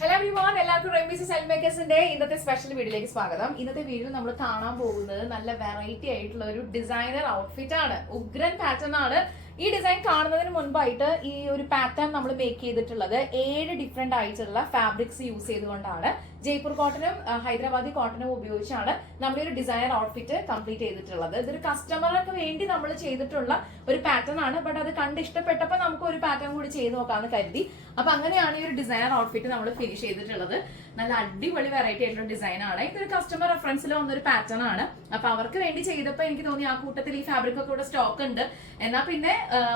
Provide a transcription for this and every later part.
Hello everyone എല്ലാവർക്കും റെമിസ് cell ഇന്നത്തെ special വീഡിയോയിലേക്ക് സ്വാഗതം. ഇന്നത്തെ വീഡിയോ നമ്മൾ കാണാൻ പോകുന്നത് നല്ല വെറൈറ്റി ആയിട്ടുള്ള ഒരു ഡിസൈനർ ഔട്ട്ഫിറ്റ് ആണ്. ഉഗ്രൻ പാറ്റേൺ ആണ്. ഈ ഡിസൈൻ കാണുന്നതിന് മുൻപായിട്ട് ഈ ഒരു പാറ്റേൺ നമ്മൾ മേക്ക് ചെയ്തിട്ടുള്ളത് ഏഴ് ഡിഫറെന്റ് ആയിട്ടുള്ള ഫാബ്രിക്സ് യൂസ് ചെയ്തുകൊണ്ടാണ്. ജയ്പൂർ കോട്ടനും ഹൈദരാബാദി കോട്ടനും ഉപയോഗിച്ചാണ് നമ്മൾ ഈ ഒരു ഡിസൈനർ ഔട്ട്ഫിറ്റ് കംപ്ലീറ്റ് ചെയ്തിട്ടുള്ളത്. ഇതൊരു കസ്റ്റമർക്ക് വേണ്ടി നമ്മൾ ചെയ്തിട്ടുള്ള ഒരു പാറ്റേൺ ആണ്. ബട്ട് അത് കണ്ട് ഇഷ്ടപ്പെട്ടപ്പോൾ നമുക്ക് ഒരു പാറ്റേൺ കൂടി ചെയ്ത് നോക്കാന്ന് കരുതി. അപ്പൊ അങ്ങനെയാണ് ഈ ഒരു ഡിസൈനർ ഔട്ട്ഫിറ്റ് നമ്മൾ ഫിനിഷ് ചെയ്തിട്ടുള്ളത്. നല്ല അടിപൊളി വെറൈറ്റി ആയിട്ടുള്ള ഡിസൈൻ ആണ്. ഇതൊരു കസ്റ്റമർ റെഫറൻസിൽ വന്നൊരു പാറ്റേൺ ആണ്. അപ്പൊ അവർക്ക് വേണ്ടി ചെയ്തപ്പോൾ എനിക്ക് തോന്നി ആ കൂട്ടത്തിൽ ഈ ഫാബ്രിക് ഒക്കെ ഇവിടെ സ്റ്റോക്ക് ഉണ്ട്. എന്നാൽ പിന്നെ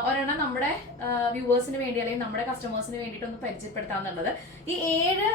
ഒരെണ്ണം നമ്മുടെ വ്യൂവേഴ്സിന് വേണ്ടി അല്ലെങ്കിൽ നമ്മുടെ കസ്റ്റമേഴ്സിന് വേണ്ടിയിട്ട് ഒന്ന് പരിചയപ്പെടുത്താന്നുള്ളത്. ഈ ഏഴ്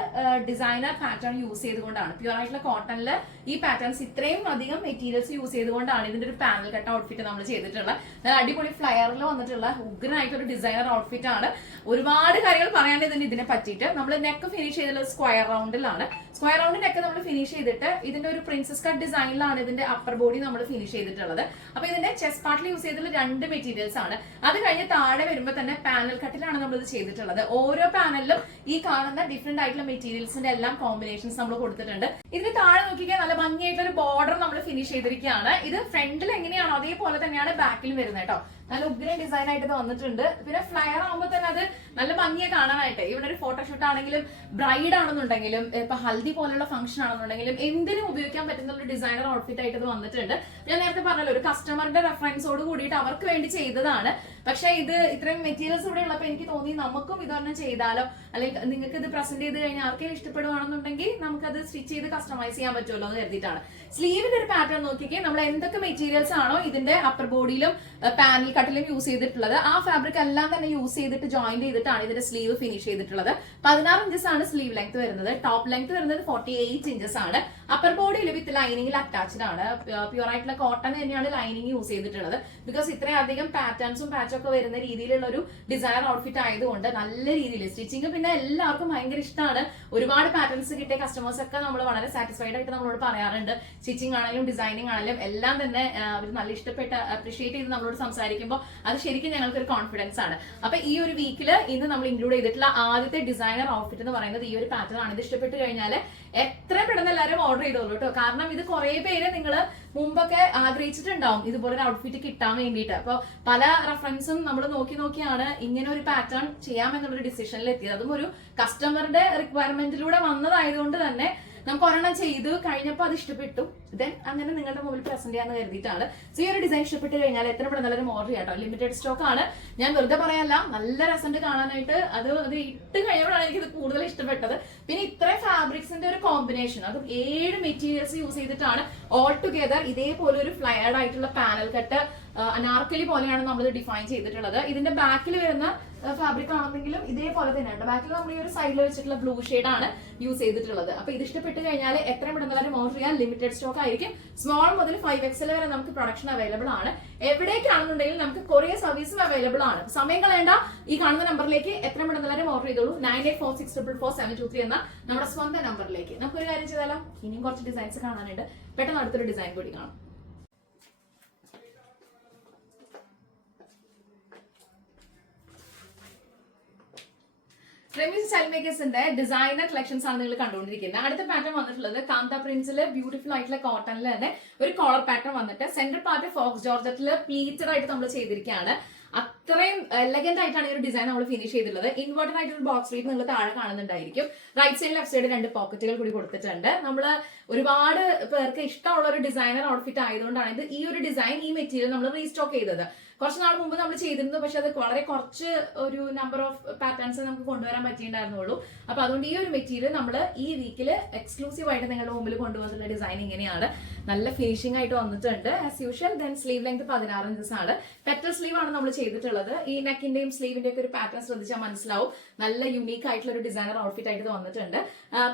ഡിസൈനർ യൂസ് ചെയ്തുകൊണ്ടാണ്. പ്യുവർ ആയിട്ടുള്ള കോട്ടണിൽ ഈ പാറ്റേൺസ് ഇത്രയും അധികം മെറ്റീരിയൽസ് യൂസ് ചെയ്തുകൊണ്ടാണ് ഇതിന്റെ ഒരു പാനൽ കട്ട് ഔട്ട്ഫിറ്റ് നമ്മൾ ചെയ്തിട്ടുള്ളത്. നല്ല അടിപൊളി ഫ്ലയറിൽ വന്നിട്ടുള്ള ഉഗ്രനായിട്ടൊരു ഡിസൈനർ ഔട്ട്ഫിറ്റ് ആണ്. ഒരുപാട് കാര്യങ്ങൾ പറയാനുണ്ട് ഇതിന് പറ്റിയിട്ട്. നമ്മൾ നെക്ക് ഫിനിഷ് ചെയ്തിട്ടുള്ളത് സ്ക്വയർ റൗണ്ടിലാണ് സ്ക്വയർ റൗണ്ട് നെക്ക് നമ്മൾ ഫിനിഷ് ചെയ്തിട്ട് ഇതിന്റെ ഒരു പ്രിൻസസ് കട്ട് ഡിസൈനിലാണ് ഇതിന്റെ അപ്പർ ബോഡി നമ്മൾ ഫിനിഷ് ചെയ്തിട്ടുള്ളത്. അപ്പൊ ഇതിന്റെ ചെസ്റ്റ് പാർട്ടിൽ യൂസ് ചെയ്തിട്ടുള്ള രണ്ട് മെറ്റീരിയൽസ് ആണ്. അത് കഴിഞ്ഞ് താഴെ വരുമ്പോൾ തന്നെ പാനൽ കട്ടിലാണ് നമ്മൾ ഇത് ചെയ്തിട്ടുള്ളത്. ഓരോ പാനലിലും ഈ കാണുന്ന ഡിഫറെന്റ് ആയിട്ടുള്ള മെറ്റീരിയൽസിന്റെ എല്ലാം കോമ്പിനേഷൻസ് നമ്മൾ കൊടുത്തിട്ടുണ്ട്. ഇതിന് താഴെ നോക്കിക്കാൻ നല്ല ഭംഗിയായിട്ടുള്ള ഒരു ബോർഡർ നമ്മൾ ഫിനിഷ് ചെയ്തിരിക്കുകയാണ്. ഇത് ഫ്രണ്ടിൽ എങ്ങനെയാണോ അതേപോലെ തന്നെയാണ് ബാക്കിലും വരുന്നത് കേട്ടോ. നല്ല ഉഗ്ര ഡിസൈൻ ആയിട്ട് വന്നിട്ടുണ്ട്. പിന്നെ ഫ്ലയർ ആകുമ്പോൾ തന്നെ അത് നല്ല ഭംഗിയെ കാണാനായിട്ട്. ഇവിടെ ഒരു ഫോട്ടോഷൂട്ട് ആണെങ്കിലും ബ്രൈഡ് ആണെന്നുണ്ടെങ്കിലും ഇപ്പൊ ഹൽദി പോലുള്ള ഫംഗ്ഷൻ ആണെന്നുണ്ടെങ്കിലും എന്തിനും ഉപയോഗിക്കാൻ പറ്റുന്ന ഒരു ഡിസൈനർ ഔട്ട്ഫിറ്റ് ആയിട്ട് ഇത് വന്നിട്ടുണ്ട്. ഞാൻ നേരത്തെ പറഞ്ഞല്ലോ ഒരു കസ്റ്റമറുടെ റെഫറൻസോട് കൂടിയിട്ട് അവർക്ക് വേണ്ടി ചെയ്തതാണ്. പക്ഷേ ഇത് ഇത്രയും മെറ്റീരിയൽസ് ഇവിടെ ഉള്ളപ്പോൾ എനിക്ക് തോന്നി നമുക്കും ഇതൊരെണ്ണം ചെയ്താലോ? അല്ലെങ്കിൽ നിങ്ങൾക്ക് ഇത് പ്രസന്റ് ചെയ്ത് കഴിഞ്ഞാൽ ആർക്കെങ്കിലും ഇഷ്ടപ്പെടുവാണെന്നുണ്ടെങ്കിൽ നമുക്കത് സ്റ്റിച്ച് ചെയ്ത് കസ്റ്റമൈസ് ചെയ്യാൻ പറ്റുമല്ലോ എന്ന് കരുതിയിട്ടാണ്. സ്ലീവിന്റെ ഒരു പാറ്റേൺ നോക്കിക്കേ. നമ്മൾ എന്തൊക്കെ മെറ്റീരിയൽസ് ആണോ ഇതിന്റെ അപ്പർ ബോഡിയിലും പാനൽ കട്ടിലും യൂസ് ചെയ്തിട്ടുള്ളത്. ആ ഫാബ്രിക് എല്ലാം തന്നെ യൂസ് ചെയ്തിട്ട് ജോയിൻ ചെയ്തിട്ടാണ് ഇതിന്റെ സ്ലീവ് ഫിനിഷ് ചെയ്തിട്ടുള്ളത്. പതിനാറ് ഇഞ്ചസ് ആണ് സ്ലീവ് ലെങ്ത് വരുന്നത്. ടോപ്പ് ലെങ്ത് വരുന്നത് ഫോർട്ടി എയ്റ്റ് ഇഞ്ചസ് ആണ് അപ്പർ ബോഡിയിൽ വിത്ത് ലൈനിങ്ങിൽ അറ്റാച്ച്ഡ് ആണ്. പ്യൂർ ആയിട്ടുള്ള കോട്ടൺ തന്നെയാണ് ലൈനിങ് യൂസ് ചെയ്തിട്ടുള്ളത്. ബിക്കോസ് ഇത്രയധികം പാറ്റേൺസും പാച്ചും ഒക്കെ വരുന്ന രീതിയിലുള്ള ഒരു ഡിസൈനർ ഔട്ട്ഫിറ്റ് ആയതുകൊണ്ട് നല്ല രീതിയിൽ സ്റ്റിച്ചിങ് പിന്നെ എല്ലാവർക്കും ഭയങ്കര ഇഷ്ടമാണ്. ഒരുപാട് പാറ്റേൺസ് കിട്ടിയ കസ്റ്റമേഴ്സ് ഒക്കെ നമ്മൾ വളരെ സാറ്റിസ്ഫൈഡ് ആയിട്ട് നമ്മളോട് പറയാറുണ്ട്. സ്റ്റിച്ചിങ് ആണെങ്കിലും ഡിസൈനിങ് ആണെങ്കിലും എല്ലാം തന്നെ അവർ നല്ല ഇഷ്ടപ്പെട്ട് അപ്രീഷിയേറ്റ് ചെയ്ത് നമ്മളോട് സംസാരിക്കുമ്പോൾ അത് ശരിക്കും ഞങ്ങൾക്ക് ഒരു കോൺഫിഡൻസ് ആണ്. അപ്പൊ ഈ ഒരു വീക്കിൽ ഇന്ന് നമ്മൾ ഇൻക്ലൂഡ് ചെയ്തിട്ടുള്ള ആദ്യത്തെ ഡിസൈനർ ഔട്ട്ഫിറ്റ് എന്ന് പറയുന്നത് ഈ ഒരു പാറ്റേൺ ആണ്. ഇത് ഇഷ്ടപ്പെട്ട് കഴിഞ്ഞാൽ എത്ര പെട്ടെന്ന് എല്ലാവരും ഓർഡർ ചെയ്തോളൂ കേട്ടോ. കാരണം ഇത് കുറെ പേര് നിങ്ങൾ മുമ്പൊക്കെ ആഗ്രഹിച്ചിട്ടുണ്ടാവും ഇതുപോലെ ഒരു ഔട്ട്ഫിറ്റ് കിട്ടാൻ വേണ്ടിയിട്ട്. അപ്പോൾ പല റെഫറൻസും നമ്മൾ നോക്കി നോക്കിയാണ് ഇങ്ങനെ ഒരു പാറ്റേൺ ചെയ്യാമെന്നുള്ളൊരു ഡിസിഷനിൽ എത്തിയത്. അതും ഒരു കസ്റ്റമറുടെ റിക്വയർമെന്റിലൂടെ വന്നതായതുകൊണ്ട് തന്നെ നമുക്ക് ഒരെണ്ണം ചെയ്തു കഴിഞ്ഞപ്പോൾ അത് ഇഷ്ടപ്പെട്ടു. ദെൻ അങ്ങനെ നിങ്ങളുടെ മുമ്പിൽ പ്രസന്റ് ചെയ്യാന്ന് കരുതിയിട്ടാണ്. സോ ഈ ഒരു ഡിസൈൻ ഇഷ്ടപ്പെട്ട് കഴിഞ്ഞാൽ എത്ര പെട്ടെന്ന് നല്ലൊരു ഓർഡർ ചെയ്യാട്ടോ. ലിമിറ്റഡ് സ്റ്റോക്ക് ആണ്. ഞാൻ വെറുതെ പറയല്ല നല്ല രസമുണ്ട് കാണാനായിട്ട് അത് അത് ഇട്ട് കഴിയുമ്പോഴാണ് എനിക്ക് ഇത് കൂടുതൽ ഇഷ്ടപ്പെട്ടത്. പിന്നെ ഇത്രയും ഫാബ്രിക്സിന്റെ ഒരു കോമ്പിനേഷൻ അതും ഏഴ് മെറ്റീരിയൽസ് യൂസ് ചെയ്തിട്ടാണ് ഓൾ ടുഗെദർ ഇതേപോലെ ഒരു ഫ്ലയർഡ് ആയിട്ടുള്ള പാനൽ കട്ട് അനാർക്കലി പോലെയാണ് നമ്മൾ ഡിഫൈൻ ചെയ്തിട്ടുള്ളത്. ഇതിന്റെ ബാക്കിൽ വരുന്ന ഫാബ്രിക് ആണെന്നെങ്കിലും ഇതേപോലെ തന്നെയാണ് ബാക്കിൽ നമ്മൾ ഈ ഒരു സൈഡിൽ വെച്ചിട്ടുള്ള ബ്ലൂ ഷെയ്ഡ് ആണ് യൂസ് ചെയ്തിട്ടുള്ളത്. അപ്പൊ ഇത് ഇഷ്ടപ്പെട്ട് കഴിഞ്ഞാൽ എത്രയും പെട്ടെന്ന് ഓർഡർ ചെയ്യാൻ ലിമിറ്റഡ് സ്റ്റോക്ക് ആയിരിക്കും. സ്മോൾ മുതൽ ഫൈവ് എക്സൽ വരെ നമുക്ക് പ്രൊഡക്ഷൻ അവൈലബിൾ ആണ്. എവിടേക്കാണെന്നുണ്ടെങ്കിലും നമുക്ക് കൊറിയർ സർവീസും അവൈലബിൾ ആണ്. സമയം കളയേണ്ട. ഈ കാണുന്ന നമ്പറിലേക്ക് എത്ര മണിന്നാലും ഓർഡർ ചെയ്തോളൂ. Nine eight four six triple four seven two three എന്ന നമ്മുടെ സ്വന്തം നമ്പറിലേക്ക് നമുക്ക് ഒരു കാര്യം ചെയ്താലോ? ഇനിയും കുറച്ച് ഡിസൈൻസ് കാണാനുണ്ട്. പെട്ടെന്ന് അടുത്തൊരു ഡിസൈൻ കൂടി കാണാം. റെമീസ് സ്റ്റൈൽ മേക്കേഴ്സിന്റെ ഡിസൈനർ കളക്ഷൻസ് ആണ് നിങ്ങൾ കണ്ടുകൊണ്ടിരിക്കുന്നത്. അടുത്ത പാറ്റേൺ വന്നിട്ടുള്ളത് കാന്ത പ്രിന്റ്സിൽ ബ്യൂട്ടിഫുൾ ആയിട്ടുള്ള കോട്ടണിൽ തന്നെ ഒരു കോളർ പാറ്റേൺ വന്നിട്ട് സെന്റർ പാർട്ട് ഫോക്സ് ജോർജറ്റിൽ പ്ലീറ്റഡ് ആയിട്ട് നമ്മൾ ചെയ്തിരിക്കുകയാണ്. അത്രയും എലഗന്റ് ആയിട്ടാണ് ഈ ഒരു ഡിസൈൻ നമ്മൾ ഫിനിഷ് ചെയ്തിട്ടുള്ളത്. ഇൻവേർട്ടഡ് ആയിട്ട് ഒരു ബോക്സ് റീറ്റ് നിങ്ങൾ താഴെ കാണുന്നുണ്ടായിരിക്കും. റൈറ്റ് സൈഡ് ലെഫ്റ്റ് സൈഡ് രണ്ട് പോക്കറ്റുകൾ കൂടി കൊടുത്തിട്ടുണ്ട്. നമ്മൾ ഒരുപാട് പേർക്ക് ഇഷ്ടമുള്ള ഒരു ഡിസൈനർ ഔട്ട്ഫിറ്റ് ആയതുകൊണ്ടാണ് ഇത് ഈ ഒരു ഡിസൈൻ ഈ മെറ്റീരിയൽ നമ്മൾ റീസ്റ്റോക്ക് ചെയ്തത്. കുറച്ച് നാൾ മുമ്പ് നമ്മൾ ചെയ്തിരുന്നു പക്ഷെ അത് വളരെ കുറച്ച് ഒരു നമ്പർ ഓഫ് പാറ്റേൺസ് നമുക്ക് കൊണ്ടുവരാൻ പറ്റിയിട്ടുണ്ടായിരുന്നുള്ളൂ. അപ്പൊ അതുകൊണ്ട് ഈ ഒരു മെറ്റീരിയൽ നമ്മൾ ഈ വീക്കിൽ എക്സ്ക്ലൂസീവ് ആയിട്ട് നിങ്ങളുടെ മുമ്പിൽ കൊണ്ടുവന്നിട്ടുള്ള ഡിസൈൻ ഇങ്ങനെയാണ്. നല്ല ഫിനിഷിംഗ് ആയിട്ട് വന്നിട്ടുണ്ട്. As usual then sleeve length പതിനാറ് ഇഞ്ചസ് ആണ്. പെറ്റൽ സ്ലീവ് ആണ് നമ്മൾ ചെയ്തിട്ടുള്ളത്. ഈ നെക്കിന്റെയും സ്ലീവിന്റെ ഒക്കെ ഒരു പാറ്റേൺ ശ്രദ്ധിച്ചാൽ മനസ്സിലാവും. നല്ല യുണീക്ക് ആയിട്ടുള്ള ഒരു ഡിസൈനർ ഔട്ട്ഫിറ്റ് ആയിട്ട് വന്നിട്ടുണ്ട്.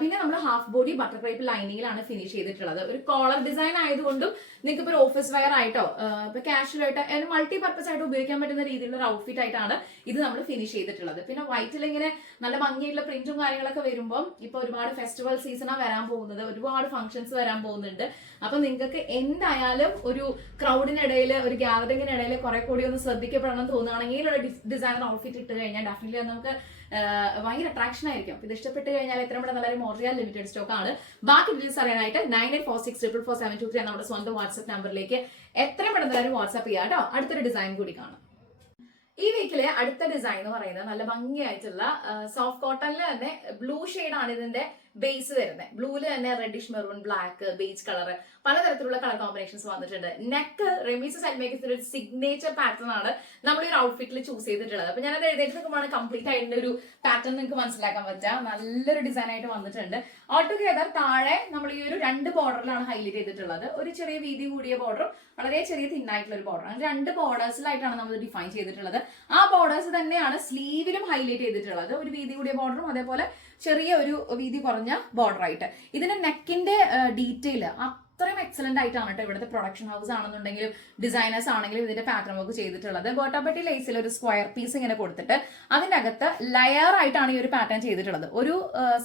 പിന്നെ നമ്മൾ ഹാഫ് ബോഡി ബട്ടർ ക്രൈപ്പ് ലൈനിങ്ങിലാണ് ഫിനിഷ് ചെയ്തിട്ടുള്ളത്. ഒരു കോളർ ഡിസൈൻ ആയതുകൊണ്ടും നിങ്ങൾക്ക് ഇപ്പോൾ ഓഫീസ് വെയർ ആയിട്ടോ ഇപ്പൊ കാഷ്വൽ ആയിട്ട് മൾട്ടി പർപ്പസ് ആയിട്ട് ഉപയോഗിക്കാൻ പറ്റുന്ന രീതിയിലുള്ള ഒരു ഔട്ട്ഫിറ്റ് ആയിട്ടാണ് ഇത് നമ്മൾ ഫിനിഷ് ചെയ്തിട്ടുള്ളത്. പിന്നെ വൈറ്റിൽ ഇങ്ങനെ നല്ല ഭംഗിയുള്ള പ്രിന്റും കാര്യങ്ങളൊക്കെ വരുമ്പോൾ ഇപ്പൊ ഒരുപാട് ഫെസ്റ്റിവൽ സീസണാണ് വരാൻ പോകുന്നത് ഒരുപാട് ഫംഗ്ഷൻസ് വരാൻ പോകുന്നുണ്ട്. അപ്പൊ നിങ്ങൾക്ക് എന്തായാലും ഒരു ക്രൗഡിനിടയിൽ ഒരു ഗ്യാതറിംഗിനിടയിൽ കുറെ കൂടി ഒന്ന് ശ്രദ്ധിക്കപ്പെടണം തോന്നുകയാണെങ്കിൽ ഒരു ഡിസൈനർ ഔട്ട്ഫിറ്റ് ഇട്ട് കഴിഞ്ഞാൽ ഡെഫിനറ്റ്ലി അത് നമുക്ക് ഭയങ്കര അട്രാക്ഷൻ ആയിരിക്കും. ഇത് ഇഷ്ടപ്പെട്ട് കഴിഞ്ഞാൽ എത്ര നമ്മുടെ നല്ലൊരു മോറിയാൽ ലിമിറ്റഡ് സ്റ്റോക്ക് ആണ്. ബാക്കി ഡീറ്റെയിൽസ് അറിയാനായിട്ട് nine eight four six triple four seven two three നമ്മുടെ സ്വന്തം വാട്സ്ആപ്പ് നമ്പറിലേക്ക് എത്ര പെട്ടെന്ന് വാട്സ്ആപ്പ് ചെയ്യാം കേട്ടോ. അടുത്തൊരു ഡിസൈൻ കൂടി കാണാം. ഈ വീക്കിലെ അടുത്ത ഡിസൈൻ എന്ന് പറയുന്നത് നല്ല ഭംഗിയായിട്ടുള്ള സോഫ്റ്റ് കോട്ടണിൽ തന്നെ ബ്ലൂ ആണ് ഇതിന്റെ ബേസ് വരുന്നത് ബ്ലൂൽ തന്നെ reddish maroon black beige colour പലതരത്തിലുള്ള കളർ കോമ്പിനേഷൻസ് വന്നിട്ടുണ്ട്. നെക്ക് റെമീസ് സൽമേക്കസിന്റെ ഒരു സിഗ്നേച്ചർ പാറ്റേൺ ആണ് നമ്മൾ ഈ ഒരു ഔട്ട്ഫിറ്റിൽ ചൂസ് ചെയ്തിട്ടുള്ളത്. അപ്പൊ ഞാനത് എഴുതിയിട്ട് നിൽക്കുമ്പോൾ കംപ്ലീറ്റ് ആയിട്ടുള്ള ഒരു പാറ്റേൺ നിങ്ങൾക്ക് മനസ്സിലാക്കാൻ പറ്റുക. നല്ലൊരു ഡിസൈൻ ആയിട്ട് വന്നിട്ടുണ്ട്. ഓൾ ടുഗെദർ താഴെ നമ്മൾ ഈ ഒരു രണ്ട് ബോർഡറിലാണ് ഹൈലൈറ്റ് ചെയ്തിട്ടുള്ളത്. ഒരു ചെറിയ വീതി കൂടിയ ബോർഡറും വളരെ ചെറിയ തിന്നായിട്ടുള്ള ഒരു ബോർഡർ അങ്ങനെ രണ്ട് ബോർഡേഴ്സിലായിട്ടാണ് നമ്മൾ ഡിഫൈൻ ചെയ്തിട്ടുള്ളത്. ആ ബോർഡേഴ്സ് തന്നെയാണ് സ്ലീവിലും ഹൈലൈറ്റ് ചെയ്തിട്ടുള്ളത്. ഒരു വീതി കൂടിയ ബോർഡറും അതേപോലെ ചെറിയ ഒരു വീതി കുറഞ്ഞ ബോർഡർ ആയിട്ട്. ഇതിന്റെ നെക്കിന്റെ ഡീറ്റെയിൽ അത്രയും എക്സലന്റ് ആയിട്ടാണ് കേട്ടോ ഇവിടുത്തെ പ്രൊഡക്ഷൻ ഹൗസ് ആണെന്നുണ്ടെങ്കിലും ഡിസൈനേഴ്സ് ആണെങ്കിലും ഇതിന്റെ പാറ്റേൺ വർക്ക് ചെയ്തിട്ടുള്ളത്. ബോട്ടാപ്പട്ടി ലേസിൽ ഒരു സ്ക്വയർ പീസ് ഇങ്ങനെ കൊടുത്തിട്ട് അതിന്റെ അകത്ത് ലെയർ ആയിട്ടാണ് ഈ ഒരു പാറ്റേൺ ചെയ്തിട്ടുള്ളത്. ഒരു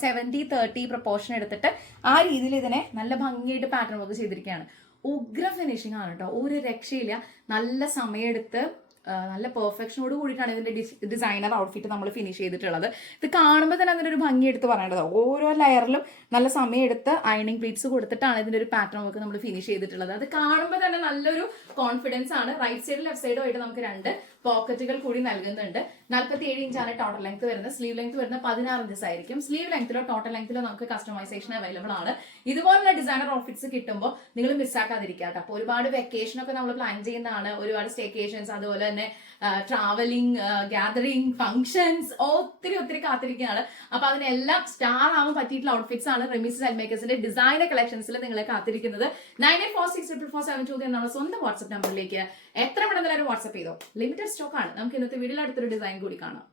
സെവന്റി തേർട്ടി പ്രപ്പോർഷൻ എടുത്തിട്ട് ആ രീതിയിൽ ഇതിനെ നല്ല ഭംഗിയായിട്ട് പാറ്റേൺ വർക്ക് ചെയ്തിരിക്കുകയാണ്. ഉഗ്ര ഫിനിഷിംഗ് ആണ് കേട്ടോ ഒരു രക്ഷയില്ല. നല്ല സമയമെടുത്ത് നല്ല പെർഫെക്ഷനോട് കൂടിയിട്ടാണ് ഇതിന്റെ ഡിസൈനർ ഔട്ട്ഫിറ്റ് നമ്മൾ ഫിനിഷ് ചെയ്തിട്ടുള്ളത്. ഇത് കാണുമ്പോൾ തന്നെ അതിന്റെ ഒരു ഭംഗി എടുത്ത് പറയേണ്ടത്. ഓരോ ലെയറിലും നല്ല സമയം എടുത്ത് അയണിങ് പ്ലീറ്റ്സ് കൊടുത്തിട്ടാണ് ഇതിന്റെ ഒരു പാറ്റേൺ വർക്ക് നമ്മൾ ഫിനിഷ് ചെയ്തിട്ടുള്ളത്. അത് കാണുമ്പോൾ തന്നെ നല്ലൊരു കോൺഫിഡൻസ് ആണ്. റൈറ്റ് സൈഡ് ലെഫ്റ്റ് സൈഡും ആയിട്ട് നമുക്ക് രണ്ട് പോക്കറ്റുകൾ കൂടി നൽകുന്നുണ്ട്. നാൽപ്പത്തി ഏഴ് ഇഞ്ചാണ് ടോട്ടൽ ലെങ്ത് വരുന്നത്. സ്ലീവ് ലെങ്ത് വരുന്നത് പതിനാറ് ഇഞ്ചസ് ആയിരിക്കും. സ്ലീവ് ലെങ്ത്തിലോ ടോട്ടൽ ലെങ്ത്തിലോ നമുക്ക് കസ്റ്റമൈസേഷൻ അവൈലബിൾ ആണ്. ഇതുപോലുള്ള ഡിസൈനർ ഔട്ട്ഫിറ്റ്സ് കിട്ടുമ്പോൾ നിങ്ങൾ മിസ്സാക്കാതിരിക്കുക കേട്ടോ. അപ്പോൾ ഒരുപാട് വെക്കേഷൻ ഒക്കെ നമ്മൾ പ്ലാൻ ചെയ്യുന്നതാണ്. ഒരുപാട് സ്റ്റേക്കേഷൻസ് അതുപോലെ തന്നെ ട്രാവലിംഗ് ഗാദറിംഗ് ഫംഗ്ഷൻസ് ഒത്തിരി ഒത്തിരി കാത്തിരിക്കുകയാണ്. അപ്പൊ അതിനെല്ലാം സ്റ്റാർ ആവാൻ പറ്റിയിട്ടുള്ള ഔട്ട്ഫിറ്റ്സ് ആണ് റെമിസ് സെൽമേക്കേഴ്സിന്റെ ഡിസൈനർ കളക്ഷൻസിൽ നിങ്ങളെ കാത്തിരിക്കുന്നത്. Nine eight four six triple four seven two എന്നുള്ള സ്വന്തം വാട്സ്ആപ്പ് നമ്പറിലേക്ക് എത്ര പെട്ടെന്ന് വാട്സ്ആപ്പ് ചെയ്തോ? ലിമിറ്റഡ് സ്റ്റോക്ക് ആണ്. നമുക്ക് ഇന്നത്തെ വീഡിയോയിൽ അടുത്തൊരു ഡിസൈൻ കൂടി കാണാം.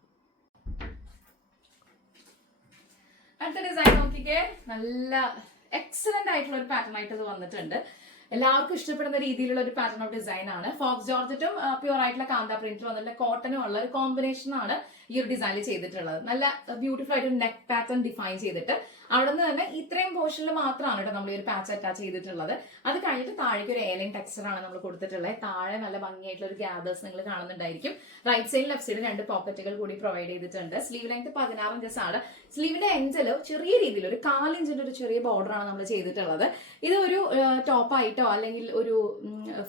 അടുത്ത ഡിസൈൻ നോക്കിക്കേ. നല്ല എക്സലന്റ് ആയിട്ടുള്ള ഒരു പാറ്റേൺ ആയിട്ട് ഇത് വന്നിട്ടുണ്ട്. എല്ലാവർക്കും ഇഷ്ടപ്പെടുന്ന രീതിയിലുള്ള ഒരു പാറ്റേൺ ഓഫ് ഡിസൈൻ ആണ്. ഫോക്സ് ജോർജറ്റും പ്യൂർ ആയിട്ടുള്ള കാന്ത പ്രിന്റും വന്നിട്ടുള്ള കോട്ടനും ഉള്ള ഒരു കോമ്പിനേഷൻ ആണ് ഈ ഒരു ഡിസൈനിൽ ചെയ്തിട്ടുള്ളത്. നല്ല ബ്യൂട്ടിഫുൾ ആയിട്ട് നെക്ക് പാറ്റേൺ ഡിഫൈൻ ചെയ്തിട്ട് അവിടെ നിന്ന് തന്നെ ഇത്രയും പോർഷനിൽ മാത്രമാണ് കേട്ടോ നമ്മൾ ഈ ഒരു പാച്ച് അറ്റാച്ച് ചെയ്തിട്ടുള്ളത്. അത് കഴിഞ്ഞിട്ട് താഴേക്ക് ഒരു ഏലൻ ടെക്സ്ചർ ആണ് നമ്മൾ കൊടുത്തിട്ടുള്ളത് താഴെ നല്ല ഭംഗിയായിട്ടുള്ള ഒരു ഗ്യാദേഴ്സ് നിങ്ങൾ കാണുന്നുണ്ടായിരിക്കും. റൈറ്റ് സൈഡ് ലെഫ്റ്റ് സൈഡിൽ രണ്ട് പോക്കറ്റുകൾ കൂടി പ്രൊവൈഡ് ചെയ്തിട്ടുണ്ട്. സ്ലീവ് ലെങ്ത് പതിനാറ് ഇഞ്ചസ് ആണ്. സ്ലീവിന്റെ എൻഡിൽ ചെറിയ രീതിയിൽ ഒരു കാലിഞ്ചിന്റെ ഒരു ചെറിയ ബോർഡർ ആണ് നമ്മൾ ചെയ്തിട്ടുള്ളത്. ഇത് ഒരു ടോപ്പ് ആയിട്ടോ അല്ലെങ്കിൽ ഒരു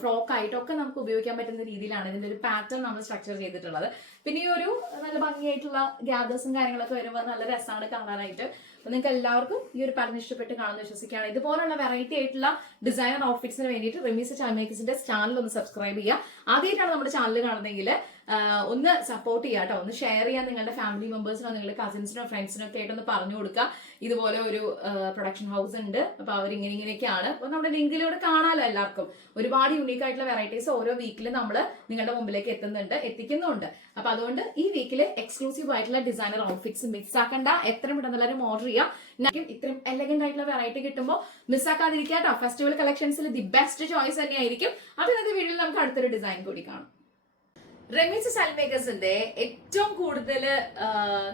ഫ്രോക്കായിട്ടോ ഒക്കെ നമുക്ക് ഉപയോഗിക്കാൻ പറ്റുന്ന രീതിയിലാണ് ഇതിന്റെ ഒരു പാറ്റേൺ നമ്മൾ സ്ട്രക്ചർ ചെയ്തിട്ടുള്ളത്. പിന്നെ ഈ ഒരു നല്ല ഭംഗിയായിട്ടുള്ള ഗ്യാദേഴ്സും കാര്യങ്ങളൊക്കെ വരുമ്പോൾ നല്ല രസമാണ് കാണാനായിട്ട്. അപ്പൊ നിങ്ങൾക്ക് എല്ലാവർക്കും ഈ ഒരു പാറ്റേൺ ഇഷ്ടപ്പെട്ട് കാണുമെന്ന് വിശ്വസിക്കുകയാണ്. ഇതുപോലുള്ള വെറൈറ്റി ആയിട്ടുള്ള ഡിസൈനർ ഔട്ട്ഫിറ്റ്സിന് വേണ്ടിയിട്ട് റെമീസ് ചാമേക്കിസിന്റെ ചാനൽ ഒന്ന് സബ്സ്ക്രൈബ് ചെയ്യുക. ആദ്യമായിട്ടാണ് നമ്മുടെ ചാനൽ കാണുന്നതെങ്കിൽ ഒന്ന് സപ്പോർട്ട് ചെയ്യുക കേട്ടോ ഒന്ന് ഷെയർ ചെയ്യാൻ നിങ്ങളുടെ ഫാമിലി മെമ്പേഴ്സിനോ നിങ്ങളുടെ കസിൻസിനോ ഫ്രണ്ട്സിനോ ഒക്കെ ആയിട്ടൊന്ന് പറഞ്ഞു കൊടുക്കുക ഇതുപോലെ ഒരു പ്രൊഡക്ഷൻ ഹൗസ് ഉണ്ട്. അപ്പൊ ഇങ്ങനെ ഇങ്ങനെയൊക്കെയാണ്. അപ്പൊ നമ്മുടെ ലിങ്കിലൂടെ കാണാമല്ലോ എല്ലാവർക്കും. ഒരുപാട് യുണീക്ക് ആയിട്ടുള്ള വെറൈറ്റീസ് ഓരോ വീക്കിലും നമ്മൾ നിങ്ങളുടെ മുമ്പിലേക്ക് എത്തുന്നുണ്ട് എത്തിക്കുന്നുണ്ട്. അപ്പൊ അതുകൊണ്ട് ഈ വീക്കിൽ എക്സ്ക്ലൂസീവ് ആയിട്ടുള്ള ഡിസൈനർ ഔട്ട്ഫിറ്റ്സ് മിക്സ് ആക്കണ്ട. എത്ര പെട്ടെന്ന് ഓർഡർ ചെയ്യാം. ഇത്രയും എലഗന്റ് ആയിട്ടുള്ള വെറൈറ്റി കിട്ടുമ്പോൾ മിസ് കേട്ടോ ഫെസ്റ്റിവൽ കളക്ഷൻസിൽ ദി ബെസ്റ്റ് ചോയ്സ് തന്നെയായിരിക്കും. അപ്പൊ ഇന്നത്തെ വീഡിയോയിൽ നമുക്ക് അടുത്തൊരു ഡിസൈൻ കൂടി കാണാം. റെമിസ് സാൽമേക്കേഴ്സിന്റെ ഏറ്റവും കൂടുതൽ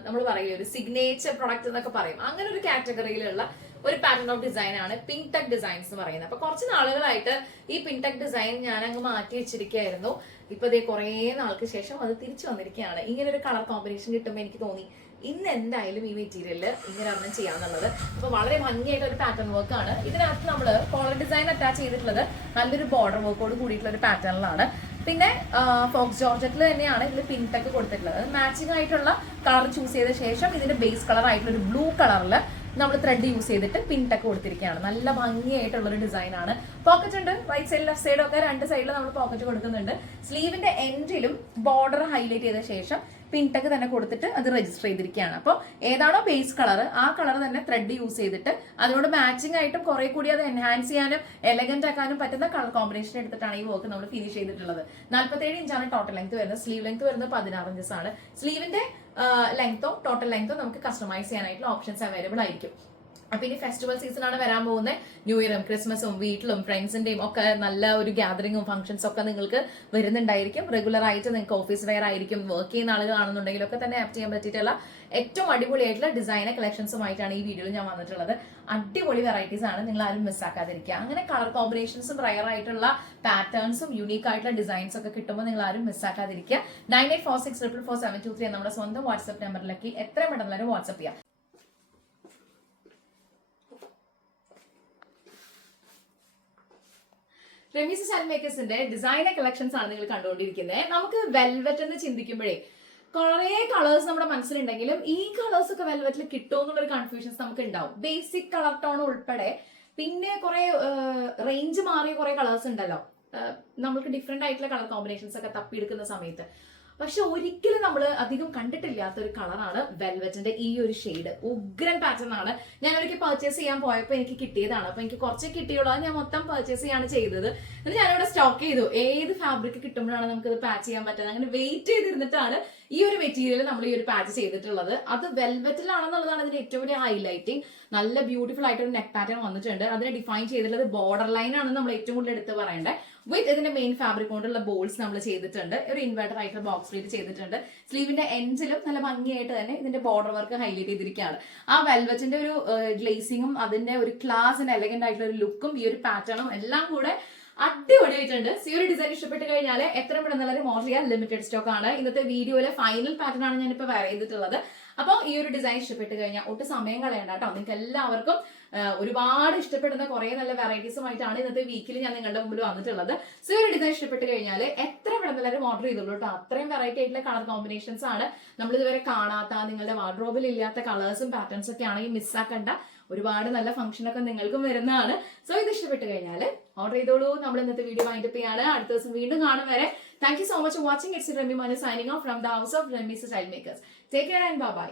നമ്മൾ പറയില്ലേ ഒരു സിഗ്നേച്ചർ പ്രൊഡക്റ്റ് എന്നൊക്കെ പറയും. അങ്ങനെ ഒരു കാറ്റഗറിയിലുള്ള ഒരു പാറ്റേൺ ഓഫ് ഡിസൈൻ ആണ് പിങ്ക് ടെക് ഡിസൈൻസ് എന്ന് പറയുന്നത്. അപ്പൊ കുറച്ച് നാളുകളായിട്ട് ഈ പിങ്ക് ടെക് ഡിസൈൻ ഞാൻ അങ്ങ് മാറ്റി വെച്ചിരിക്കുകയായിരുന്നു. ഇപ്പൊ ഇതേ കുറേ നാൾക്ക് ശേഷം അത് തിരിച്ചു വന്നിരിക്കുകയാണ്. ഇങ്ങനെ ഒരു കളർ കോമ്പിനേഷൻ കിട്ടുമ്പോൾ എനിക്ക് തോന്നി ഇന്ന് എന്തായാലും ഈ മെറ്റീരിയലിൽ ഇങ്ങനെ ഒരെണ്ണം ചെയ്യാന്നുള്ളത്. അപ്പൊ വളരെ ഭംഗിയായിട്ട് ഒരു പാറ്റേൺ വർക്ക് ആണ്. ഇതിനകത്ത് നമ്മൾ കോളർ ഡിസൈൻ അറ്റാച്ച് ചെയ്തിട്ടുള്ളത് നല്ലൊരു ബോർഡർ വർക്കോട് കൂടിയിട്ടുള്ള ഒരു പാറ്റേണിലാണ് പിന്നെ ഫോക്സ് ജോർജറ്റിൽ തന്നെയാണ് ഇതിൽ പിങ്ക് ടെക്ക് കൊടുത്തിട്ടുള്ളത് മാച്ചിങ് ആയിട്ടുള്ള കളർ ചൂസ് ചെയ്ത ശേഷം ഇതിന്റെ ബേസ് കളർ ആയിട്ടുള്ള ഒരു ബ്ലൂ കളറിൽ നമ്മൾ ത്രെഡ് യൂസ് ചെയ്തിട്ട് പിൻ ടെക്ക് കൊടുത്തിരിക്കുകയാണ്. നല്ല ഭംഗിയായിട്ടുള്ള ഒരു ഡിസൈൻ ആണ് പോക്കറ്റ് ഉണ്ട്. റൈറ്റ് സൈഡിൽ ലെഫ്റ്റ് സൈഡ് ഒക്കെ രണ്ട് സൈഡിൽ നമ്മൾ പോക്കറ്റ് കൊടുക്കുന്നുണ്ട്. സ്ലീവിന്റെ എൻഡിലും ബോർഡർ ഹൈലൈറ്റ് ചെയ്ത ശേഷം പിൻടക്ക് തന്നെ കൊടുത്തിട്ട് അത് രജിസ്റ്റർ ചെയ്തിരിക്കുകയാണ്. അപ്പോൾ ഏതാണോ ബേസ് കളർ ആ കളർ തന്നെ ത്രെഡ് യൂസ് ചെയ്തിട്ട് അതിനോട് മാച്ചിങ് ആയിട്ടും കുറെ കൂടി അത് എൻഹാൻസ് ചെയ്യാനും എലഗന്റ് ആക്കാനും പറ്റുന്ന കളർ കോമ്പിനേഷൻ എടുത്തിട്ടാണ് ഈ വർക്ക് നമ്മൾ ഫിനിഷ് ചെയ്തിട്ടുള്ളത്. നാൽപ്പത്തേഴ് ഇഞ്ചാണ് ടോട്ടൽ ലെങ്ത് വരുന്നത്. സ്ലീവ് ലെങ്ത് വരുന്നത് പതിനാറ് ഇഞ്ചസ് ആണ്. സ്ലീവിന്റെ ലെങ്തോ ടോട്ടൽ ലെങ്തോ നമുക്ക് കസ്റ്റമൈസ് ചെയ്യാനായിട്ടുള്ള ഓപ്ഷൻസ് അവൈലബിൾ ആയിരിക്കും. അപ്പൊ ഇനി ഫെസ്റ്റിവൽ സീസൺ ആണ് വരാൻ പോകുന്നത് ന്യൂ ഇയറും ക്രിസ്മസും വീട്ടിലും ഫ്രണ്ട്സിന്റെയും ഒക്കെ നല്ല ഒരു ഗ്യാതറിങ്ങും ഫംഗ്ഷൻസ് ഒക്കെ നിങ്ങൾക്ക് വരുന്നുണ്ടായിരിക്കും. റെഗുലർ ആയിട്ട് നിങ്ങൾക്ക് ഓഫീസ് വെയർ ആയിരിക്കും. വർക്ക് ചെയ്യുന്ന ആളുകളാണെന്നുണ്ടെങ്കിൽ ഒക്കെ തന്നെ ആപ്റ്റ് ചെയ്യാൻ പറ്റിയിട്ടുള്ള ഏറ്റവും അടിപൊളിയായിട്ടുള്ള ഡിസൈനർ കളക്ഷൻസുമായിട്ടാണ് ഈ വീഡിയോയിൽ ഞാൻ വന്നിട്ടുള്ളത്. അടിപൊളി വെറൈറ്റീസ് ആണ്. നിങ്ങൾ ആരും മിസ്സാക്കാതിരിക്കുക അങ്ങനെ കളർ കോമ്പിനേഷൻസും റയർ ആയിട്ടുള്ള പാറ്റേൺസും യൂണീക്ക് ആയിട്ടുള്ള ഡിസൈൻസ് ഒക്കെ കിട്ടുമ്പോൾ നിങ്ങൾ ആരും മിസ്സാക്കാതിരിക്കുക nine eight four six triple four seven two three നമ്മുടെ സ്വന്തം വാട്സ്ആപ്പ് നമ്പറിലേക്ക് എത്രയും പെട്ടെന്ന് വാട്സ്ആപ്പ് ചെയ്യാം. റെമീസ് സാൽ മേക്കേഴ്സിന്റെ ഡിസൈനർ കളക്ഷൻസ് ആണ് നിങ്ങൾ കണ്ടുകൊണ്ടിരിക്കുന്നത്. നമുക്ക് വെൽവെറ്റ് എന്ന് ചിന്തിക്കുമ്പോഴേ കുറേ കളേഴ്സ് നമ്മുടെ മനസ്സിലുണ്ടെങ്കിലും ഈ കളേഴ്സ് ഒക്കെ വെൽവെറ്റിൽ കിട്ടുമോ എന്നുള്ളൊരു കൺഫ്യൂഷൻസ് നമുക്ക് ഉണ്ടാവും ബേസിക് കളർ ടോൺ ഉൾപ്പെടെ പിന്നെ കുറെ റേഞ്ച് മാറിയ കുറെ കളേഴ്സ് ഉണ്ടല്ലോ. നമുക്ക് ഡിഫറെന്റ് ആയിട്ടുള്ള കളർ കോമ്പിനേഷൻസ് ഒക്കെ തപ്പിയെടുക്കുന്ന സമയത്ത്. പക്ഷെ ഒരിക്കലും നമ്മൾ അധികം കണ്ടിട്ടില്ലാത്ത ഒരു കളറാണ് വെൽവെറ്റിന്റെ ഈ ഒരു ഷെയ്ഡ്. ഉഗ്രൻ പാറ്റേൺ ആണ്. ഞാൻ ഒരിക്കൽ പർച്ചേസ് ചെയ്യാൻ പോയപ്പോൾ എനിക്ക് കിട്ടിയതാണ്. അപ്പൊ എനിക്ക് കുറച്ച് കിട്ടിയുള്ളൂ. ഞാൻ മൊത്തം പർച്ചേസ് ചെയ്യാണ് ചെയ്തത്. എന്നിട്ട് ഞാനിവിടെ സ്റ്റോക്ക് ചെയ്തു. ഏത് ഫാബ്രിക് കിട്ടുമ്പോഴാണ് നമുക്ക് ഇത് പാച്ച് ചെയ്യാൻ പറ്റുന്നത്? അങ്ങനെ വെയിറ്റ് ചെയ്തിരുന്നിട്ടാണ് ഈ ഒരു മെറ്റീരിയൽ നമ്മൾ ഈ ഒരു പാച്ച് ചെയ്തിട്ടുള്ളത്. അത് വെൽവെറ്റിലാണെന്നുള്ളതാണ് ഇതിന്റെ ഏറ്റവും വലിയ ഹൈലൈറ്റിംഗ് നല്ല ബ്യൂട്ടിഫുൾ ആയിട്ട് ഒരു നെക്ക് പാറ്റേൺ വന്നിട്ടുണ്ട്. അതിനെ ഡിഫൈൻ ചെയ്തിട്ടുള്ളത് ബോർഡർ ലൈൻ ആണ് നമ്മൾ ഏറ്റവും കൂടുതൽ എടുത്ത് പറയേണ്ടത് വിത്ത് ഇതിന്റെ മെയിൻ ഫാബ്രിക് കൊണ്ടുള്ള ബോൾസ് നമ്മൾ ചെയ്തിട്ടുണ്ട്. ഒരു ഇൻവെർട്ടർ ആയിട്ടുള്ള ബോക്സ് പ്രിന്റ് ചെയ്തിട്ടുണ്ട്. സ്ലീവിന്റെ എൻഡിലും നല്ല ഭംഗിയായിട്ട് തന്നെ ഇതിന്റെ ബോർഡർ വർക്ക് ഹൈലൈറ്റ് ചെയ്തിരിക്കുകയാണ്. ആ വെൽവെറ്റിന്റെ ഒരു ഗ്ലേസിങ്ങും അതിന്റെ ഒരു ക്ലാസ് എലഗന്റ് ആയിട്ടുള്ള ഒരു ലുക്കും ഈ ഒരു പാറ്റേണും എല്ലാം കൂടെ അടിപൊളിയായിട്ടുണ്ട്. സി ഒരു ഡിസൈൻ ഇഷ്ടപ്പെട്ട് കഴിഞ്ഞാൽ എത്ര പെട്ടെന്നുള്ളൊരു മോഡൽ ചെയ്യാൻ ലിമിറ്റഡ് സ്റ്റോക്ക് ആണ്. ഇന്നത്തെ വീഡിയോയിലെ ഫൈനൽ പാറ്റേൺ ആണ് ഞാനിപ്പോൾ വെയർ ചെയ്തിട്ടുള്ളത്. അപ്പോൾ ഈ ഒരു ഡിസൈൻ ഇഷ്ടപ്പെട്ട് കഴിഞ്ഞാൽ ഒട്ടും സമയം കളയണ്ട കേട്ടോ. നിങ്ങൾക്ക് എല്ലാവർക്കും ഒരുപാട് ഇഷ്ടപ്പെടുന്ന കുറെ നല്ല വെറൈറ്റീസുമായിട്ടാണ് ഇന്നത്തെ വീക്കിൽ ഞാൻ നിങ്ങളുടെ മുമ്പിൽ വന്നിട്ടുള്ളത്. സോ ഒരു ഡിസൈൻ ഇഷ്ടപ്പെട്ട് കഴിഞ്ഞാൽ എത്ര പെട്ടെന്നുള്ളൊരു ഓർഡർ ചെയ്തോളൂ കേട്ടോ അത്രയും വെറൈറ്റി ആയിട്ടുള്ള കളർ കോമ്പിനേഷൻസ് ആണ്. നമ്മൾ ഇതുവരെ കാണാത്ത നിങ്ങളുടെ വാർഡ്രോബിൽ ഇല്ലാത്ത കളേഴ്സും പാറ്റേൺസ് ഒക്കെ ആണെങ്കിൽ മിസ്സാക്കണ്ട ഒരുപാട് നല്ല ഫംഗ്ഷൻ ഒക്കെ നിങ്ങൾക്കും വരുന്നതാണ്. സോ ഇത് ഇഷ്ടപ്പെട്ട് കഴിഞ്ഞാൽ ഓർഡർ ചെയ്തോളൂ. നമ്മൾ ഇന്നത്തെ വീഡിയോ വൈൻഡപ്പ് ചെയ്യാണ്. അടുത്ത ദിവസം വീണ്ടും കാണും വരെ. Thank you so much watching it's Remi Manu signing off from the house of Remees child makers take care and bye